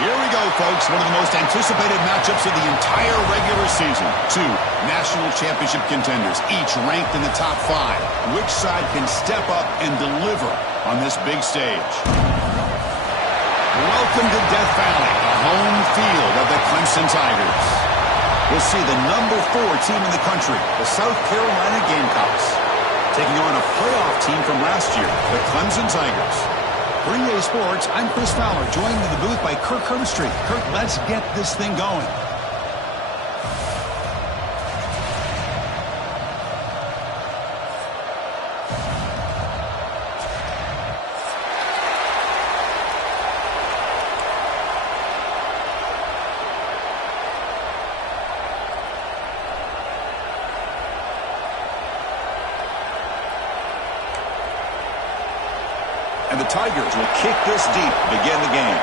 Here we go, folks. One of the most anticipated matchups of the entire regular season. Two national championship contenders, each ranked in the top 5. Which side can step up and deliver on this big stage? Welcome to Death Valley, the home field of the Clemson Tigers. We'll see the number 4 team in the country, the South Carolina Gamecocks, taking on a playoff team from last year, the Clemson Tigers. For EA Sports, I'm Chris Fowler, joined in the booth by Kirk Herbstreit. Kirk, let's get this thing going. And the Tigers will kick this deep to begin the game.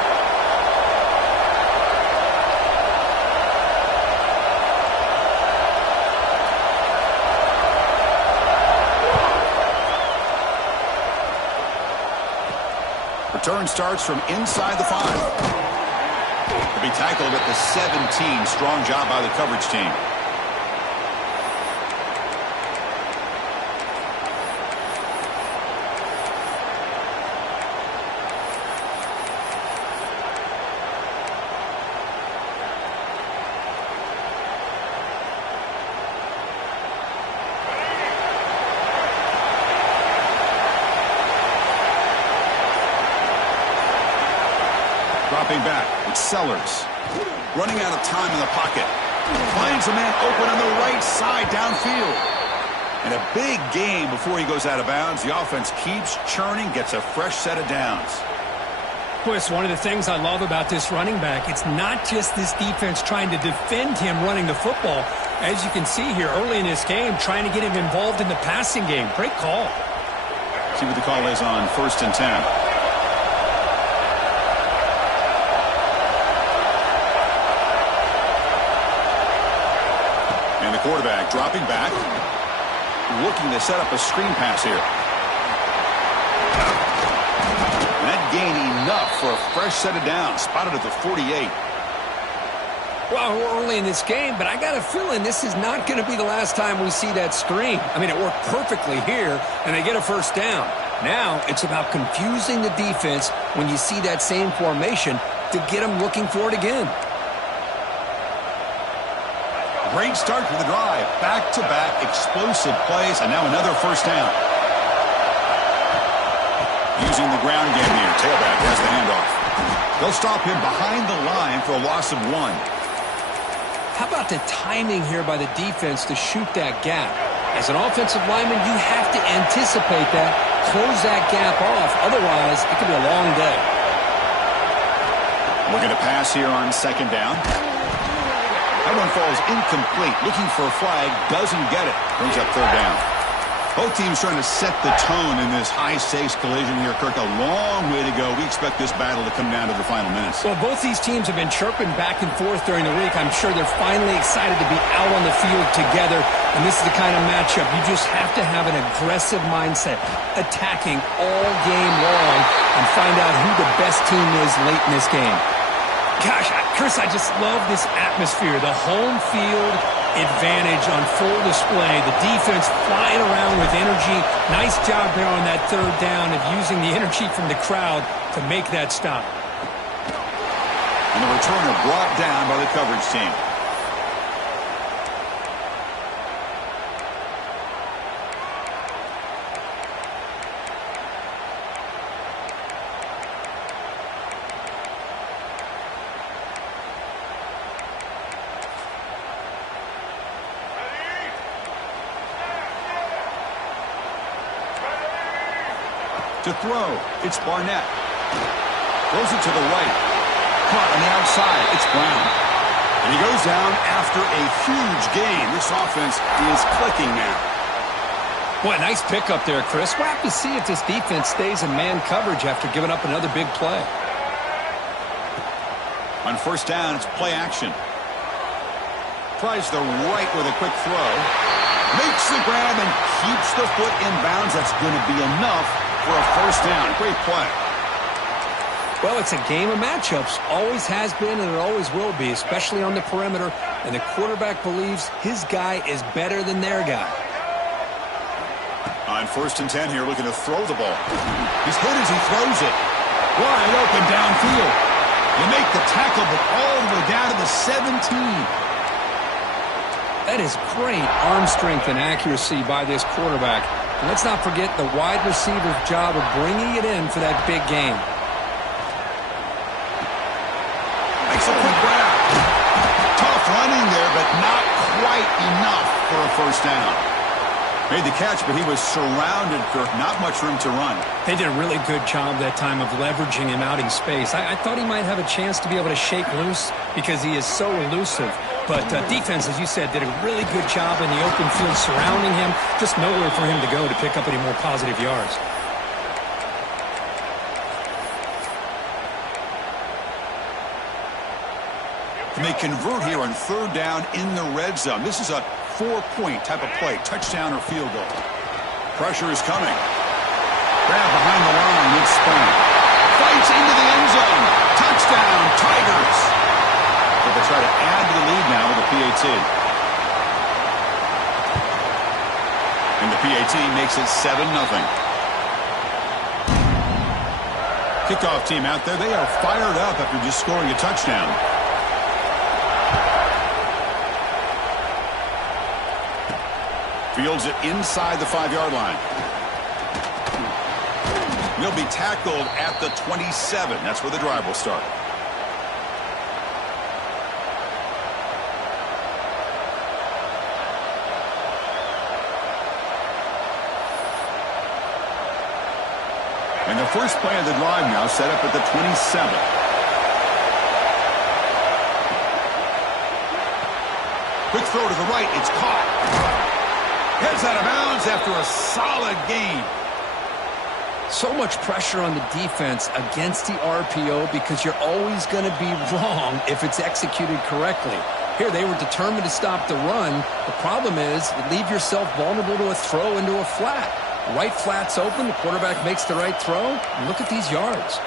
Return starts from inside the 5. To be tackled at the 17. Strong job by the coverage team. Dropping back, it's Sellers. Running out of time in the pocket. Finds a man open on the right side downfield. And a big gain before he goes out of bounds. The offense keeps churning, gets a fresh set of downs. Boy, it's one of the things I love about this running back. It's not just this defense trying to defend him running the football. As you can see here early in this game, trying to get him involved in the passing game. Great call. See what the call is on 1st and 10. And the quarterback dropping back, looking to set up a screen pass here. And that gain enough for a fresh set of downs, spotted at the 48. Well, we're early in this game, but I got a feeling this is not going to be the last time we see that screen. I mean, it worked perfectly here, and they get a first down. Now it's about confusing the defense when you see that same formation to get them looking for it again. Great start for the drive. Back-to-back explosive plays, and now another first down. Using the ground game here. Tailback has the handoff. They'll stop him behind the line for a loss of 1. How about the timing here by the defense to shoot that gap? As an offensive lineman, you have to anticipate that, close that gap off. Otherwise, it could be a long day. Looking to pass here on 2nd down. That one falls incomplete. Looking for a flag. Doesn't get it. Brings up 3rd down. Both teams trying to set the tone in this high-stakes collision here, Kirk. A long way to go. We expect this battle to come down to the final minutes. Well, both these teams have been chirping back and forth during the week. I'm sure they're finally excited to be out on the field together. And this is the kind of matchup you just have to have an aggressive mindset, attacking all game long and find out who the best team is late in this game. Gosh, Chris, I just love this atmosphere. The home field advantage on full display. The defense flying around with energy. Nice job there on that 3rd down of using the energy from the crowd to make that stop. And the returner brought down by the coverage team. To throw, it's Barnett. Throws it to the right. Caught on the outside, it's Brown. And he goes down after a huge gain. This offense is clicking now. Boy, nice pickup there, Chris. We'll have to see if this defense stays in man coverage after giving up another big play. On 1st down, it's play action. Tries the right with a quick throw. Makes the grab and keeps the foot in bounds. That's going to be enough for a first down. Great play. Well, it's a game of matchups. Always has been and it always will be, especially on the perimeter. And the quarterback believes his guy is better than their guy. On 1st and 10 here, looking to throw the ball. He's hit as he throws it. Wide open downfield. They make the tackle, but all the way down to the 17. That is great arm strength and accuracy by this quarterback. And let's not forget the wide receiver's job of bringing it in for that big game. Makes a quick grab. Tough running there, but not quite enough for a first down. Made the catch, but he was surrounded, Kirk. Not much room to run. They did a really good job that time of leveraging him out in space. I thought he might have a chance to be able to shake loose because he is so elusive. But defense, as you said, did a really good job in the open field surrounding him. Just nowhere for him to go to pick up any more positive yards. And they convert here on 3rd down in the red zone. This is a 4-point type of play, touchdown or field goal. Pressure is coming. Grab behind the line, it's spun. Fights into the end zone. Touchdown, Tigers. But they try to add to the lead now with a PAT. And the PAT makes it 7-0. Kickoff team out there, they are fired up after just scoring a touchdown. Fields it inside the 5-yard line. He'll be tackled at the 27. That's where the drive will start. And the first play of the drive now set up at the 27. Quick throw to the right. It's caught. Heads out of bounds after a solid gain. So much pressure on the defense against the RPO because you're always going to be wrong if it's executed correctly. Here, they were determined to stop the run. The problem is you leave yourself vulnerable to a throw into a flat. Right flat's open. The quarterback makes the right throw. Look at these yards.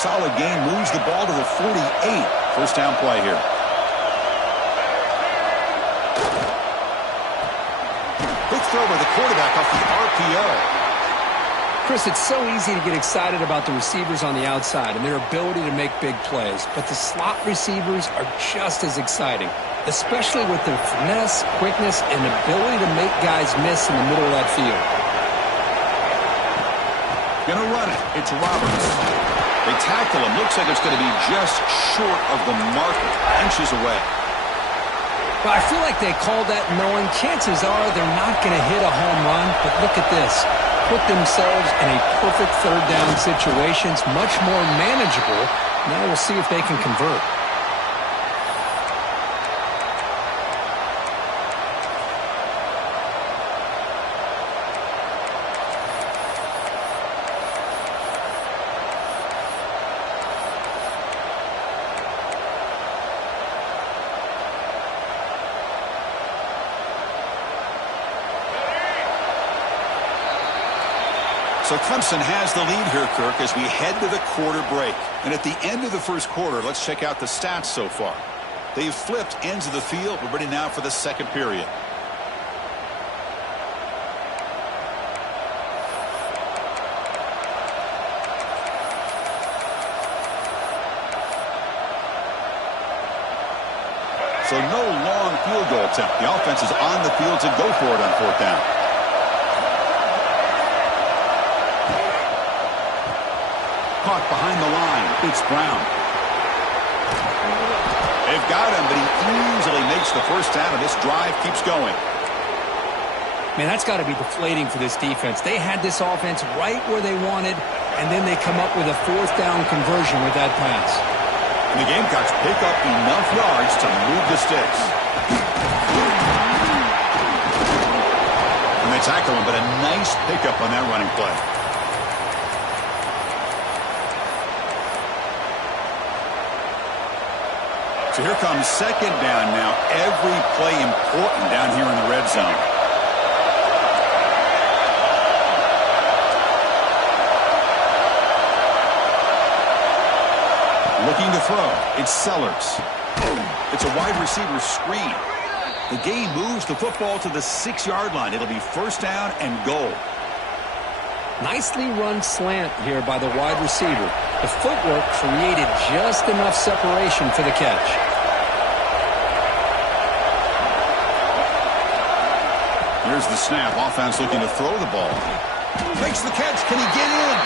Solid gain moves the ball to the 48. First down play here. Quick throw by the quarterback off the RPO. Chris, it's so easy to get excited about the receivers on the outside and their ability to make big plays, but the slot receivers are just as exciting, especially with their finesse, quickness, and ability to make guys miss in the middle of that field. Gonna run it. It's Roberts. They tackle him. Looks like it's going to be just short of the marker. Inches away. Well, I feel like they called that knowing chances are they're not going to hit a home run, but look at this. Put themselves in a perfect third down situation. It's much more manageable. Now we'll see if they can convert. So Clemson has the lead here, Kirk, as we head to the quarter break. And at the end of the first quarter, let's check out the stats so far. They've flipped ends of the field. We're ready now for the second period. So no long field goal attempt. The offense is on the field to go for it on fourth down. Caught behind the line. It's Brown. They've got him, but he easily makes the first down, and this drive keeps going. Man, that's got to be deflating for this defense. They had this offense right where they wanted, and then they come up with a fourth down conversion with that pass. And the Gamecocks pick up enough yards to move the sticks. And they tackle him, but a nice pickup on that running play. So here comes second down now. Every play important down here in the red zone. Looking to throw. It's Sellers. It's a wide receiver screen. The gain moves the football to the 6-yard line. It'll be first down and goal. Nicely run slant here by the wide receiver. The footwork created just enough separation for the catch. Here's the snap. Offense looking to throw the ball. Makes the catch. Can he get in?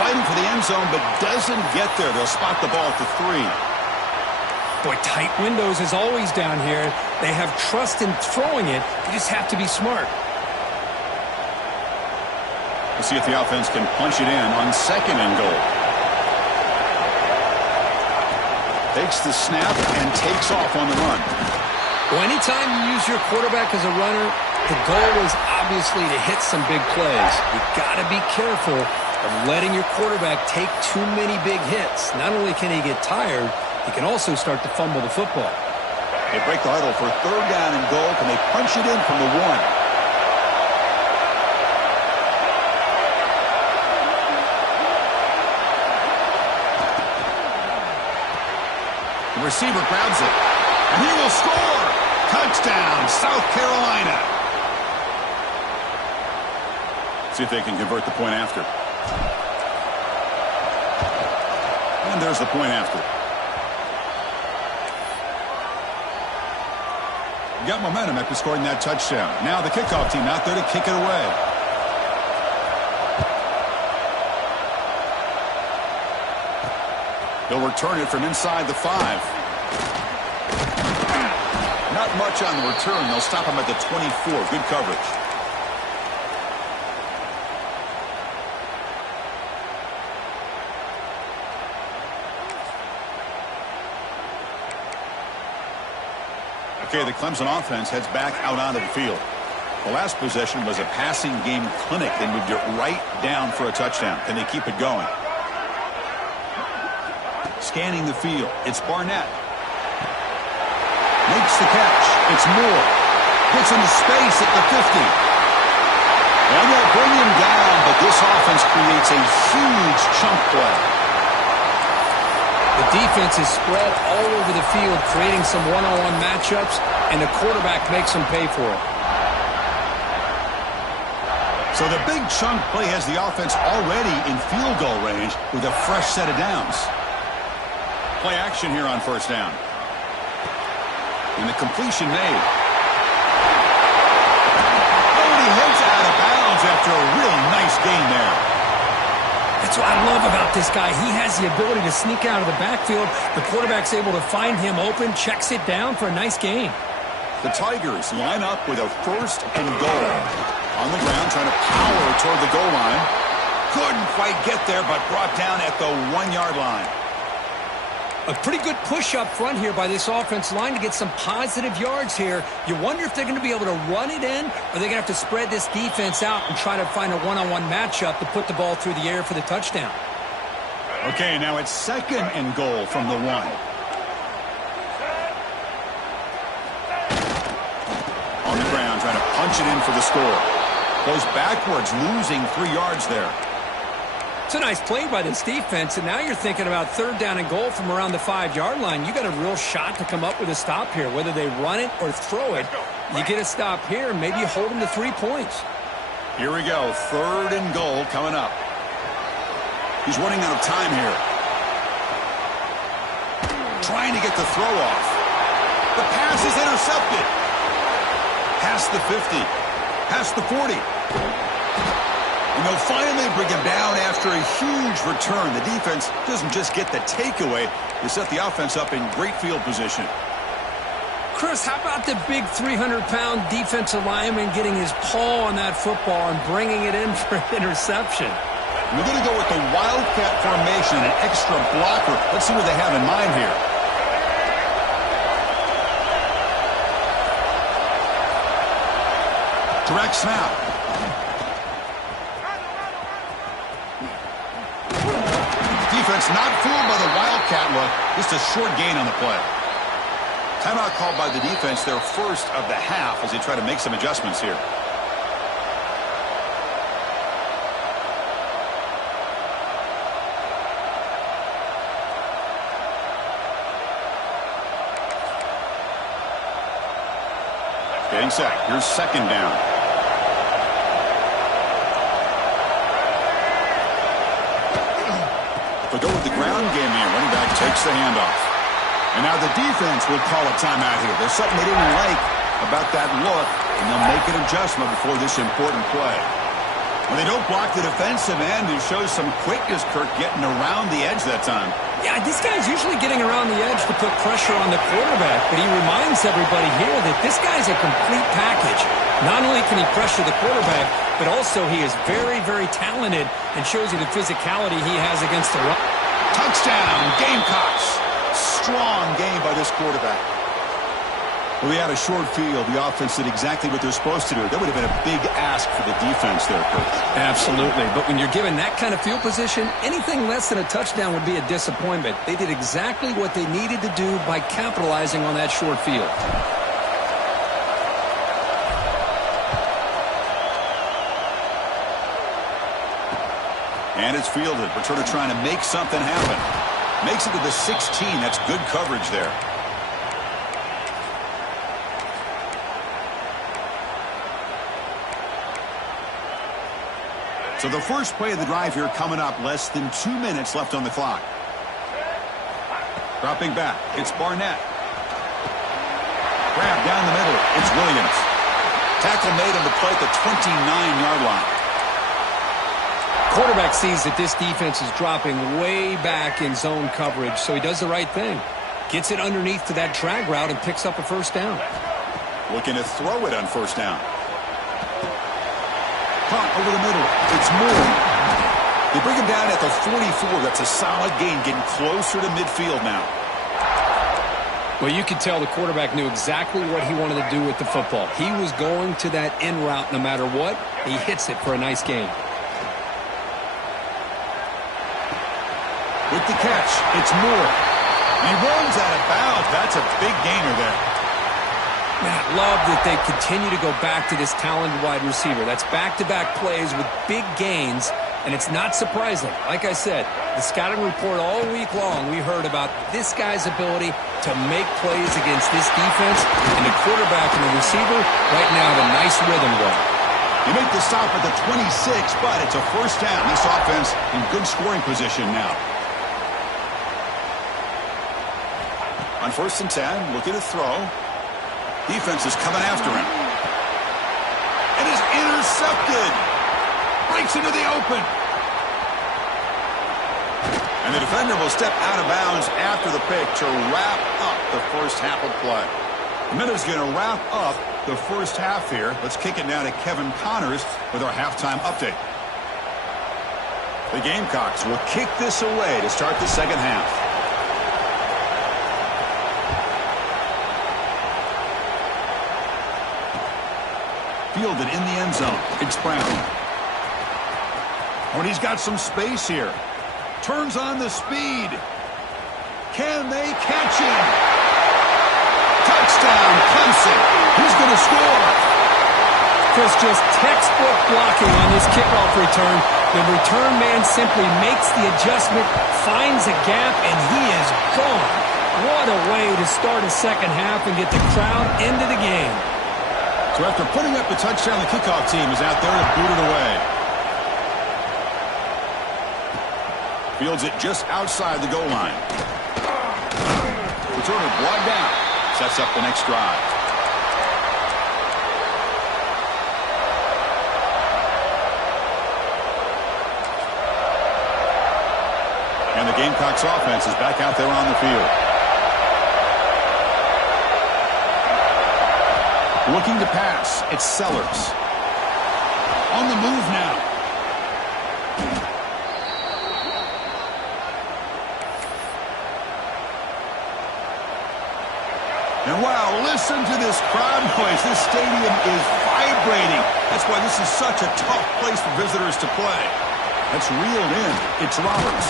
Fighting for the end zone, but doesn't get there. They'll spot the ball at the 3. Boy, tight windows is always down here. They have trust in throwing it. You just have to be smart. We'll see if the offense can punch it in on 2nd and goal. Takes the snap and takes off on the run. Well, anytime you use your quarterback as a runner, the goal is obviously to hit some big plays. You've got to be careful of letting your quarterback take too many big hits. Not only can he get tired, he can also start to fumble the football. They break the huddle for 3rd down and goal. Can they punch it in from the 1? The receiver grabs it, and he will score! Touchdown, South Carolina! See if they can convert the point after. And there's the point after. Got momentum after scoring that touchdown. Now the kickoff team out there to kick it away. They'll return it from inside the 5. Not much on the return. They'll stop him at the 24. Good coverage. Okay, the Clemson offense heads back out onto the field. The last possession was a passing game clinic. They moved it right down for a touchdown. Can they keep it going? Scanning the field. It's Barnett. Makes the catch. It's Moore. Gets into space at the 50. And they'll bring him down, but this offense creates a huge chunk play. The defense is spread all over the field, creating some one-on-one matchups, and the quarterback makes them pay for it. So the big chunk play has the offense already in field goal range with a fresh set of downs. Play action here on 1st down. And the completion made. Oh, and he heads out of bounds after a real nice gain there. That's what I love about this guy. He has the ability to sneak out of the backfield. The quarterback's able to find him open, checks it down for a nice gain. The Tigers line up with a 1st and goal. On the ground, trying to power toward the goal line. Couldn't quite get there, but brought down at the 1-yard line. A pretty good push up front here by this offense line to get some positive yards here. You wonder if they're going to be able to run it in, or they're going to have to spread this defense out and try to find a one-on-one matchup to put the ball through the air for the touchdown. Okay, now it's 2nd and goal from the 1. On the ground, trying to punch it in for the score. Goes backwards, losing 3 yards there. It's a nice play by this defense, and now you're thinking about 3rd down and goal from around the 5-yard line. You got a real shot to come up with a stop here. Whether they run it or throw it, you get a stop here, and maybe you hold them to 3 points. Here we go, 3rd and goal coming up. He's running out of time here. Trying to get the throw off. The pass is intercepted. Past the 50. Past the 40. And they'll finally bring him down after a huge return. The defense doesn't just get the takeaway. They set the offense up in great field position. Chris, how about the big 300-pound defensive lineman getting his paw on that football and bringing it in for an interception? We're going to go with the Wildcat formation, an extra blocker. Let's see what they have in mind here. Direct snap. Defense not fooled by the Wildcat look. Just a short gain on the play. Timeout called by the defense, their 1st of the half, as they try to make some adjustments here. Getting set. Here's second down. They'll go with the ground game here. Running back takes the handoff. And now the defense will call a timeout here. There's something they didn't like about that look, and they'll make an adjustment before this important play. When they don't block the defensive end, it shows some quickness, Kirk, getting around the edge that time. Yeah, this guy's usually getting around the edge to put pressure on the quarterback, but he reminds everybody here that this guy's a complete package. Not only can he pressure the quarterback, but also he is very, very talented and shows you the physicality he has against the run. Touchdown, Gamecocks. Strong game by this quarterback. Well, we had a short field. The offense did exactly what they're supposed to do. That would have been a big ask for the defense there, Coach. Absolutely. But when you're given that kind of field position, anything less than a touchdown would be a disappointment. They did exactly what they needed to do by capitalizing on that short field. And it's fielded. Returner trying to make something happen. Makes it to the 16. That's good coverage there. So the first play of the drive here coming up. Less than 2 minutes left on the clock. Dropping back. It's Barnett. Grab down the middle. It's Williams. Tackle made on the play at the 29-yard line. Quarterback sees that this defense is dropping way back in zone coverage, so he does the right thing. Gets it underneath to that drag route and picks up a first down. Looking to throw it on first down. Pump over the middle. It's Moore. They bring him down at the 44. That's a solid gain, getting closer to midfield now. Well, you could tell the quarterback knew exactly what he wanted to do with the football. He was going to that in route no matter what. He hits it for a nice gain. With the catch, it's Moore. He runs out of bounds. That's a big gainer there. Man, I love that they continue to go back to this talented wide receiver. That's back-to-back plays with big gains, and it's not surprising. Like I said, the scouting report all week long, we heard about this guy's ability to make plays against this defense, and the quarterback and the receiver right now have a nice rhythm going. You make the stop at the 26, but it's a first down. This offense in good scoring position now. On 1st and 10, looking to throw. Defense is coming after him. It is intercepted. Breaks into the open. And the defender will step out of bounds after the pick to wrap up the first half of play. The Minnows going to wrap up the first half here. Let's kick it now to Kevin Connors with our halftime update. The Gamecocks will kick this away to start the second half. Fielded in the end zone. It's Brown. When he's got some space here. Turns on the speed. Can they catch him? Touchdown, Clemson. Who's going to score? Chris, just textbook blocking on this kickoff return. The return man simply makes the adjustment, finds a gap, and he is gone. What a way to start a second half and get the crowd into the game. So after putting up the touchdown, the kickoff team is out there to boot it away. Fields it just outside the goal line. Returner brought down. Sets up the next drive. And the Gamecocks offense is back out there on the field. Looking to pass. It's Sellers. On the move now. And wow, listen to this crowd noise. This stadium is vibrating. That's why this is such a tough place for visitors to play. That's reeled in. It's Roberts.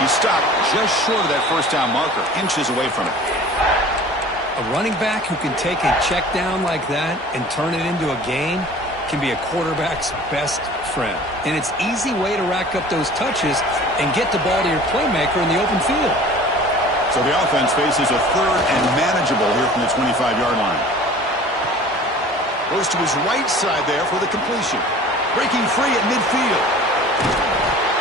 He stopped just short of that first down marker, inches away from it. A running back who can take a check down like that and turn it into a gain can be a quarterback's best friend. And it's an easy way to rack up those touches and get the ball to your playmaker in the open field. So the offense faces a third and manageable here from the 25-yard line. Goes to his right side there for the completion. Breaking free at midfield.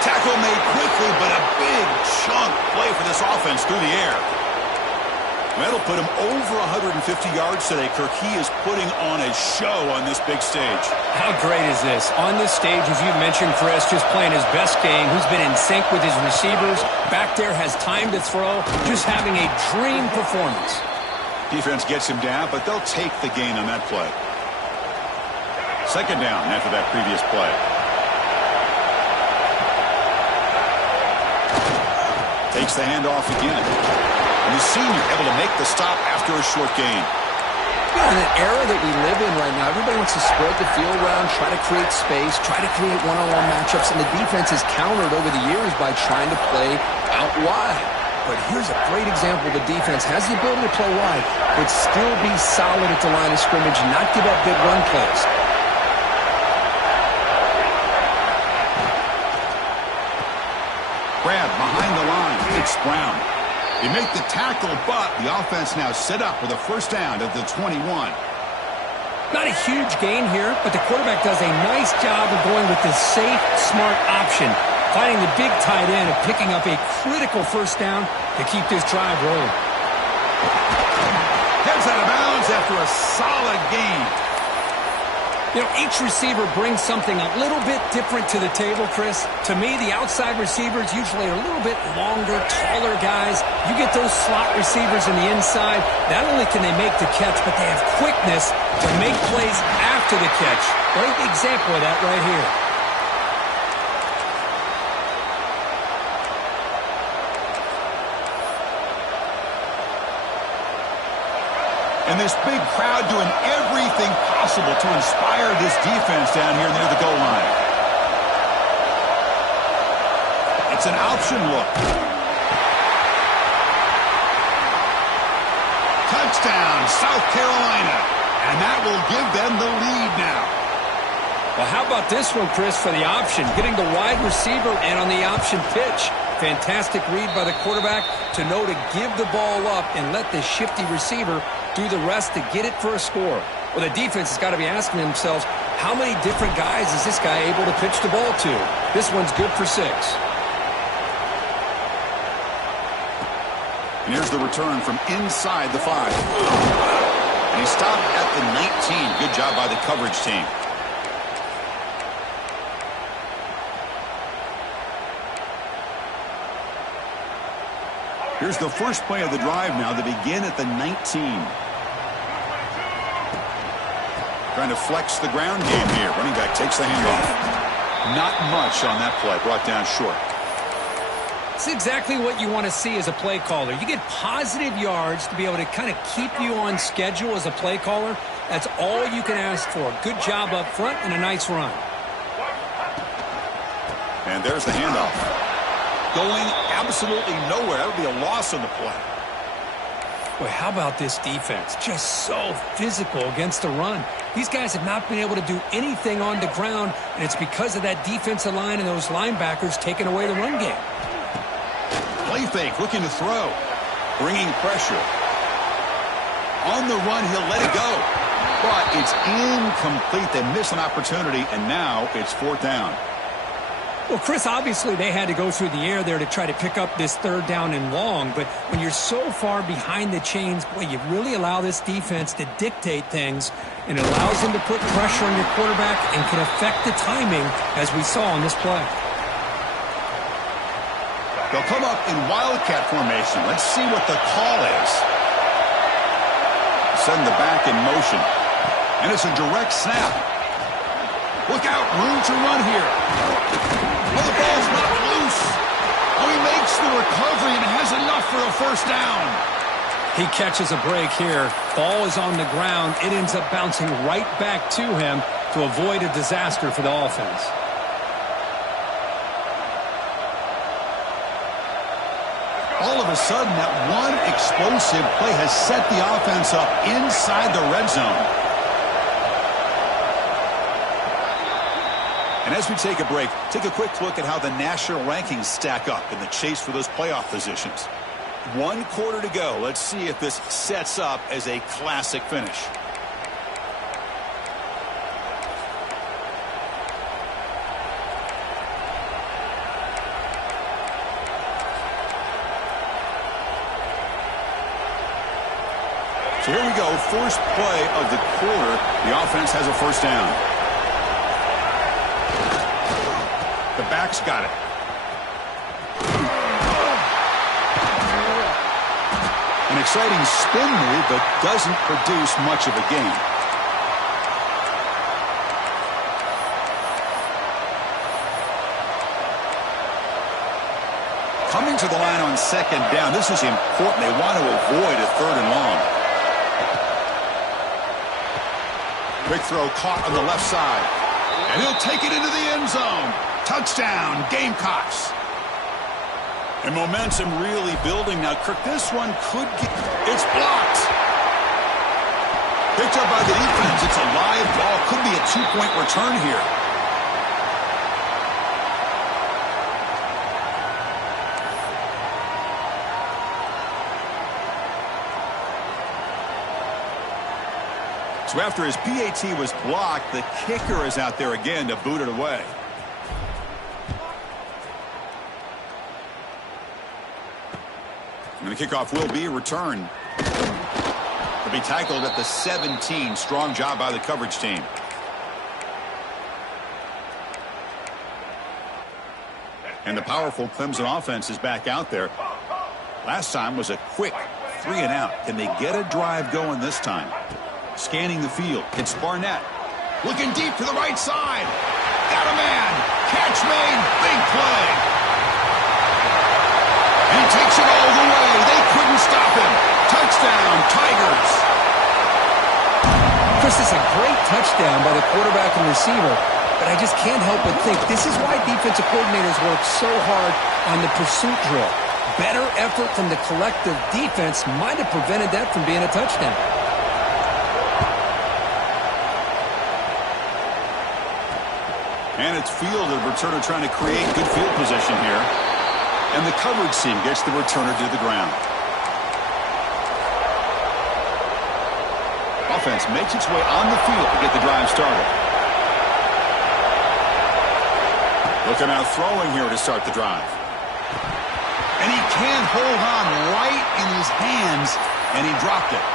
Tackle made quickly, but a big chunk play for this offense through the air. That'll put him over 150 yards today. Kirk, he is putting on a show on this big stage. How great is this? On this stage, as you mentioned, Chris, just playing his best game. Who's been in sync with his receivers. Back there has time to throw. Just having a dream performance. Defense gets him down, but they'll take the gain on that play. Second down after that previous play. Takes the handoff again. And the senior able to make the stop after a short gain. In an era that we live in right now, everybody wants to spread the field around, try to create space, try to create one-on-one matchups, and the defense has countered over the years by trying to play out wide. But here's a great example. The defense has the ability to play wide, but still be solid at the line of scrimmage, not give up big run plays. Grab behind the line. It's Brown. They make the tackle, but the offense now set up with a first down at the 21. Not a huge gain here, but the quarterback does a nice job of going with the safe, smart option, finding the big tight end and picking up a critical first down to keep this drive rolling. Heads out of bounds after a solid gain. You know, each receiver brings something a little bit different to the table, Chris. To me, the outside receivers usually are a little bit longer, taller guys. You get those slot receivers in the inside. Not only can they make the catch, but they have quickness to make plays after the catch. Great example of that right here. And this big crowd doing everything possible to inspire this defense down here near the goal line. It's an option look. Touchdown, South Carolina. And that will give them the lead now. Well, how about this one, Chris, for the option? Getting the wide receiver and on the option pitch. Fantastic read by the quarterback to know to give the ball up and let the shifty receiver do the rest to get it for a score. Well, the defense has got to be asking themselves, how many different guys is this guy able to pitch the ball to? This one's good for 6. And here's the return from inside the 5. And he stopped at the 19. Good job by the coverage team. Here's the first play of the drive now. They begin at the 19. Trying to flex the ground game here. Running back takes the handoff. Not much on that play. Brought down short. It's exactly what you want to see as a play caller. You get positive yards to be able to kind of keep you on schedule as a play caller. That's all you can ask for. Good job up front and a nice run. And there's the handoff. Going absolutely nowhere. That would be a loss on the play. Boy, how about this defense? Just so physical against the run. These guys have not been able to do anything on the ground, and it's because of that defensive line and those linebackers taking away the run game. Play fake, looking to throw. Bringing pressure. On the run, he'll let it go. But it's incomplete. They miss an opportunity, and now it's 4th down. Well, Chris, obviously they had to go through the air there to try to pick up this 3rd down and long, but when you're so far behind the chains, boy, you really allow this defense to dictate things, and it allows them to put pressure on your quarterback and can affect the timing, as we saw on this play. They'll come up in wildcat formation. Let's see what the call is. Send the back in motion. And it's a direct snap. Look out, room to run here. Well, the ball's not loose. Oh, he makes the recovery and has enough for a first down. He catches a break here. Ball is on the ground. It ends up bouncing right back to him to avoid a disaster for the offense. All of a sudden, that one explosive play has set the offense up inside the red zone. And as we take a break, take a quick look at how the national rankings stack up in the chase for those playoff positions. 1 quarter to go. Let's see if this sets up as a classic finish. So here we go, first play of the quarter. The offense has a first down. The back's got it. An exciting spin move, but doesn't produce much of a gain. Coming to the line on second down. This is important. They want to avoid a third and long. Quick throw caught on the left side. And he'll take it into the end zone. Touchdown, Gamecocks. And momentum really building now. Kirk, this one could get... It's blocked. Picked up by the defense. It's a live ball. Could be a two-point return here. So after his PAT was blocked, the kicker is out there again to boot it away. And the kickoff will be returned. He'll be tackled at the 17. Strong job by the coverage team. And the powerful Clemson offense is back out there. Last time was a quick 3 and out. Can they get a drive going this time? Scanning the field. It's Barnett. Looking deep to the right side. Got a man. Catch made. Big play. And he takes it all the way. They couldn't stop him. Touchdown, Tigers. Chris, it's a great touchdown by the quarterback and receiver, but I just can't help but think this is why defensive coordinators work so hard on the pursuit drill. Better effort from the collective defense might have prevented that from being a touchdown. And it's fielded. Returner trying to create good field position here. And the coverage team gets the returner to the ground. Offense makes its way on the field to get the drive started. Looking out throwing here to start the drive. And he can't hold on right in his hands, and he dropped it.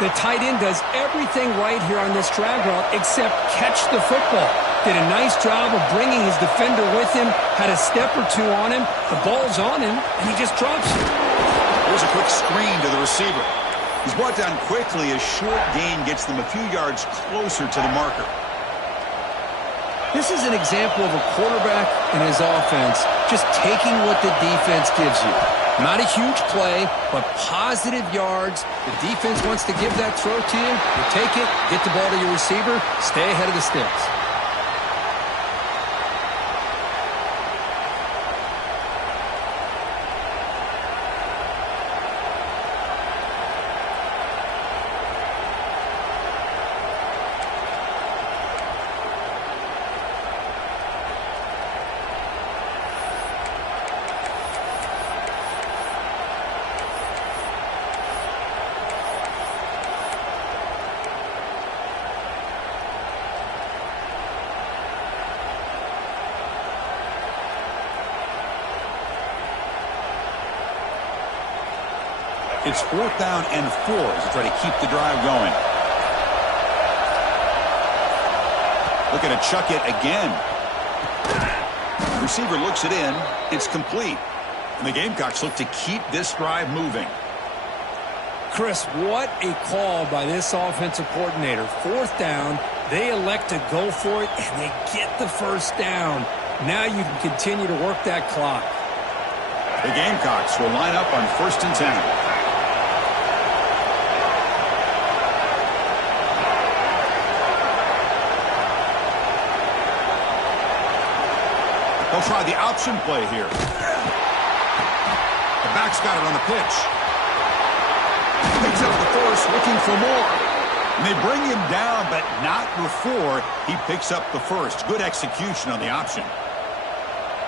The tight end does everything right here on this drag route except catch the football. Did a nice job of bringing his defender with him, had a step or two on him, the ball's on him, and he just drops it. Here's a quick screen to the receiver. He's brought down quickly. A short gain gets them a few yards closer to the marker. This is an example of a quarterback and his offense just taking what the defense gives you. Not a huge play, but positive yards. The defense wants to give that throw to you. You take it, get the ball to your receiver, stay ahead of the sticks. It's 4th down and 4 as they try to keep the drive going. Looking to chuck it again. The receiver looks it in. It's complete. And the Gamecocks look to keep this drive moving. Chris, what a call by this offensive coordinator. 4th down, they elect to go for it, and they get the first down. Now you can continue to work that clock. The Gamecocks will line up on 1st and 10. They'll try the option play here. The back's got it on the pitch. Picks up the first, looking for more. And they bring him down, but not before he picks up the first. Good execution on the option.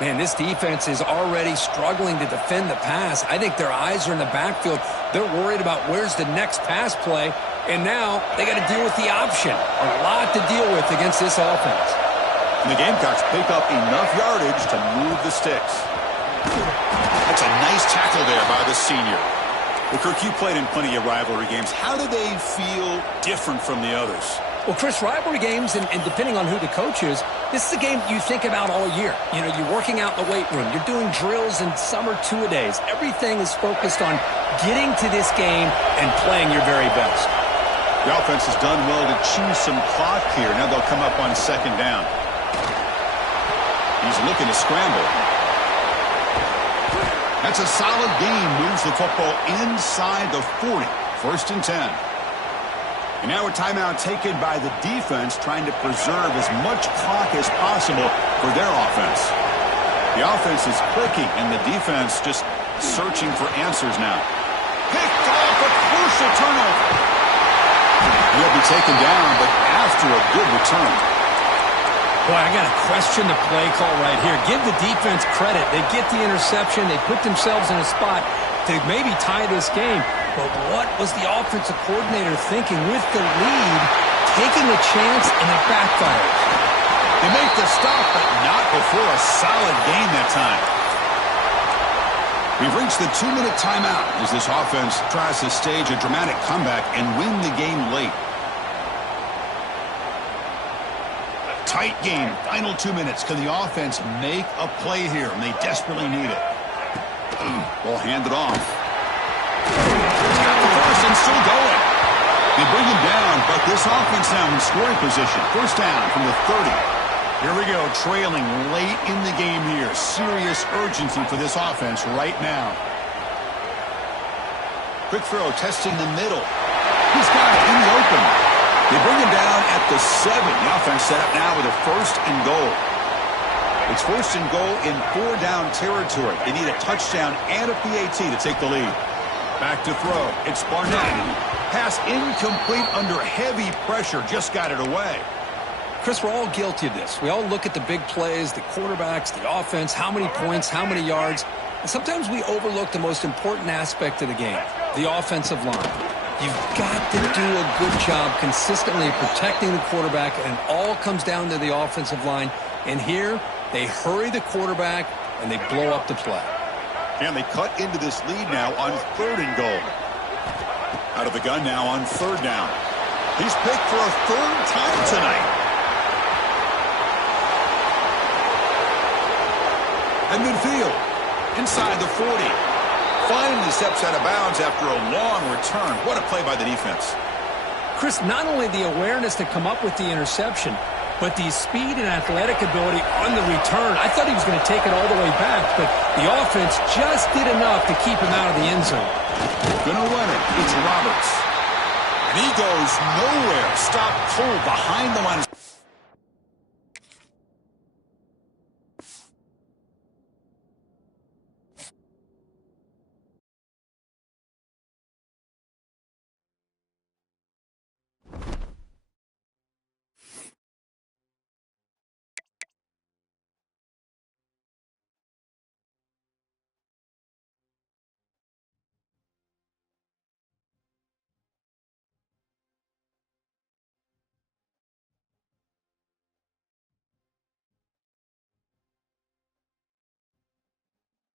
Man, this defense is already struggling to defend the pass. I think their eyes are in the backfield. They're worried about where's the next pass play. And now they got to deal with the option. A lot to deal with against this offense. And the Gamecocks pick up enough yardage to move the sticks. That's a nice tackle there by the senior. Well, Kirk, you played in plenty of rivalry games. How do they feel different from the others? Well, Chris, rivalry games, and depending on who the coach is, this is a game you think about all year. You know, you're working out in the weight room. You're doing drills and summer two-a-days. Everything is focused on getting to this game and playing your very best. The offense has done well to chew some clock here. Now they'll come up on second down. He's looking to scramble. That's a solid gain. Moves the football inside the 40. 1st and 10. And now a timeout taken by the defense, trying to preserve as much clock as possible for their offense. The offense is clicking, and the defense just searching for answers now. Picked off, a crucial turnover. He'll be taken down, but after a good return. Boy, I got to question the play call right here. Give the defense credit. They get the interception. They put themselves in a spot to maybe tie this game. But what was the offensive coordinator thinking with the lead, taking a chance, and it backfires? They make the stop, but not before a solid gain that time. We've reached the 2-minute timeout as this offense tries to stage a dramatic comeback and win the game late. Tight game, final 2 minutes. Can the offense make a play here? And they desperately need it. Ball handed off. He's got the first and still going. They bring him down, but this offense now in scoring position. 1st down from the 30. Here we go, trailing late in the game here. Serious urgency for this offense right now. Quick throw, testing the middle. He's got it in the open. They bring him down at the 7. The offense set up now with a 1st and goal. It's 1st and goal in 4-down territory. They need a touchdown and a PAT to take the lead. Back to throw. It's Barnett. Pass incomplete under heavy pressure. Just got it away. Chris, we're all guilty of this. We all look at the big plays, the quarterbacks, the offense, how many points, how many yards. And sometimes we overlook the most important aspect of the game, the offensive line. You've got to do a good job consistently protecting the quarterback, and it all comes down to the offensive line. And here, they hurry the quarterback, and they blow up the play. And they cut into this lead now on 3rd and goal. Out of the gun now on 3rd down. He's picked for a 3rd time tonight. At midfield, inside the 40. Finally steps out of bounds after a long return. What a play by the defense. Chris, not only the awareness to come up with the interception, but the speed and athletic ability on the return. I thought he was going to take it all the way back, but the offense just did enough to keep him out of the end zone. Gonna run it. It's Roberts. And he goes nowhere. Stop cold behind the line of